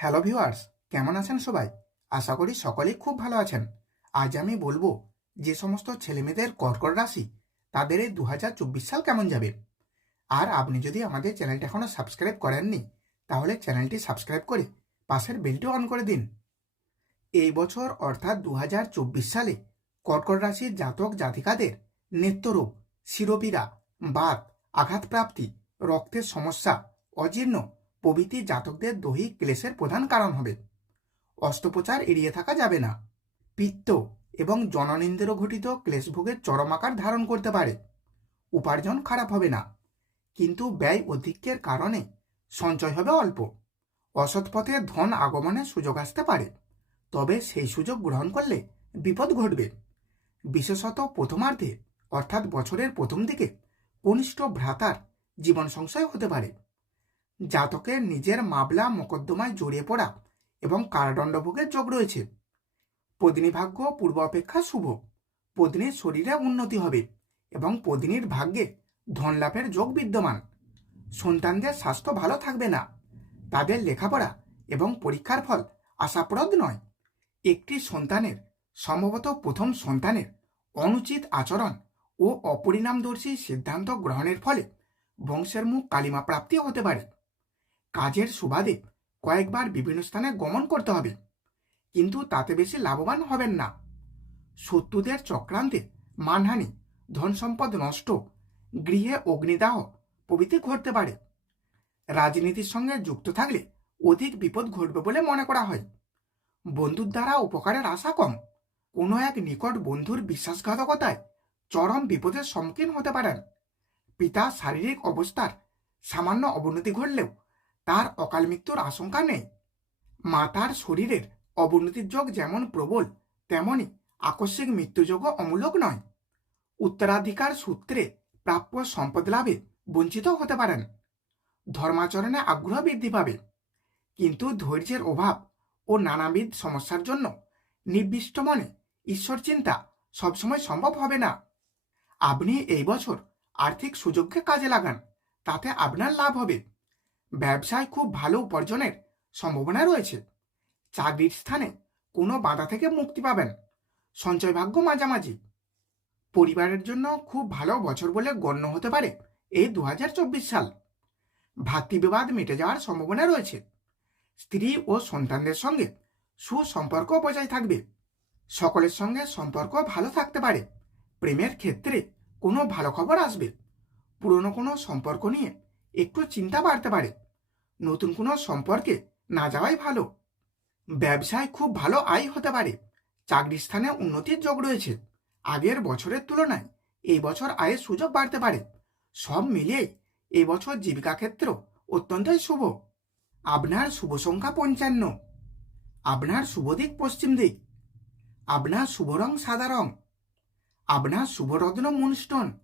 Hello viewers, কেমন আছেন সবাই? আশা করি সকলেই খুব ভালো আছেন। আজ আমি বলব যে সমস্ত ছেলেমেয়েদের কর্কট রাশি, তাদের এই দু হাজার চব্বিশ সাল কেমন যাবে? আর আপনি যদি আমাদের চ্যানেলটা এখনও সাবস্ক্রাইব করেননি, তাহলে চ্যানেলটি সাবস্ক্রাইব করে পাশের বেলটি অন করে দিন। এই বছর অর্থাৎ দু হাজার চব্বিশ সালে কর্কট রাশির জাতক জাতিকাদের নেত্ররোগ শিরোপীড়া, বাত, আঘাতপ্রাপ্তি, রক্তের সমস্যা, অজীর্ণ প্রভৃতি জাতকদের দৈহিক ক্লেশের প্রধান কারণ হবে। অস্ত্রোপচার এড়িয়ে থাকা যাবে না। পিত্ত এবং জননিন্দ্র ঘটিত ক্লেশভোগের চরম আকার ধারণ করতে পারে। উপার্জন খারাপ হবে না। কিন্তু ব্যয় অধিক্যের কারণে সঞ্চয় হবে অল্প। অসৎ পথে ধন আগমনের সুযোগ আসতে পারে। তবে সেই সুযোগ গ্রহণ করলে বিপদ ঘটবে। বিশেষত প্রথমার্ধে, অর্থাৎ বছরের প্রথম দিকে, কনিষ্ঠ ভ্রাতার জীবন সংশয় হতে পারে। জাতকের নিজের মামলা মোকদ্দমায় জড়িয়ে পড়া এবং কারাদণ্ডভোগের যোগ রয়েছে। পদিনী ভাগ্য পূর্ব অপেক্ষা শুভ। পদিনীর শরীরে উন্নতি হবে এবং পদিনীর ভাগ্যে ধন লাভের যোগ বিদ্যমান। সন্তানদের স্বাস্থ্য ভালো থাকবে না। তাদের লেখাপড়া এবং পরীক্ষার ফল আশাপ্রদ নয়। একটি সন্তানের, সম্ভবত প্রথম সন্তানের, অনুচিত আচরণ ও অপরিণামদর্শী সিদ্ধান্ত গ্রহণের ফলে বংশের মুখ কালিমা প্রাপ্তি হতে পারে। কাজের সুবাদে কয়েকবার বিভিন্ন স্থানে গমন করতে হবে। কিন্তু তাতে বেশি লাভবান হবেন না। শত্রুদের চক্রান্তে মানহানি ধন সম্পদ নষ্ট, গৃহে অগ্নিদাহ প্রভৃতি ঘটতে পারে। রাজনীতির সঙ্গে যুক্ত থাকলে অধিক বিপদ ঘটবে বলে মনে করা হয়। বন্ধুর দ্বারা উপকারের আশা কম। কোনো এক নিকট বন্ধুর বিশ্বাসঘাতকতায় চরম বিপদের সম্মুখীন হতে পারেন। পিতা শারীরিক অবস্থার সামান্য অবনতি ঘটলেও তার অকাল মৃত্যুর আশঙ্কা নেই। মাতার শরীরের অবনতির যোগ যেমন প্রবল, তেমনি আকস্মিক মৃত্যুযোগও অমূলক নয়। উত্তরাধিকার সূত্রে প্রাপ্য সম্পদ লাভে বঞ্চিত হতে পারেন। ধর্মাচরণে আগ্রহ বৃদ্ধি পাবে। কিন্তু ধৈর্যের অভাব ও নানাবিধ সমস্যার জন্য নির্দিষ্ট মনে ঈশ্বর চিন্তা সবসময় সম্ভব হবে না। আপনি এই বছর আর্থিক সুযোগকে কাজে লাগান, তাতে আপনার লাভ হবে। ব্যবসায় খুব ভালো উপার্জনের সম্ভাবনা রয়েছে। চাকরির স্থানে কোনো বাধা থেকে মুক্তি পাবেন। সঞ্চয় ভাগ্য মাঝামাঝি। পরিবারের জন্য খুব ভালো বছর বলে গণ্য হতে পারে এই দু হাজার চব্বিশ সাল। ভাতৃবিবাদ মিটে যাওয়ার সম্ভাবনা রয়েছে। স্ত্রী ও সন্তানদের সঙ্গে সুসম্পর্ক বজায় থাকবে। সকলের সঙ্গে সম্পর্ক ভালো থাকতে পারে। প্রেমের ক্ষেত্রে কোনো ভালো খবর আসবে। পুরনো কোনো সম্পর্ক নিয়ে একটু চিন্তা বাড়তে পারে। নতুন কোনো সম্পর্কে না যাওয়াই ভালো। ব্যবসায় খুব ভালো আয় হতে পারে। চাকরির স্থানে উন্নতির যোগ রয়েছে। আগের বছরের তুলনায় এই বছর আয়ের সুযোগ বাড়তে পারে। সব মিলিয়ে এই বছর জীবিকা ক্ষেত্র অত্যন্তই শুভ। আপনার শুভ সংখ্যা পঞ্চান্ন। আপনার শুভ দিক পশ্চিম দিক। আপনার শুভ রং সাদা রং। আপনার শুভ রত্ন মুনস্টোন।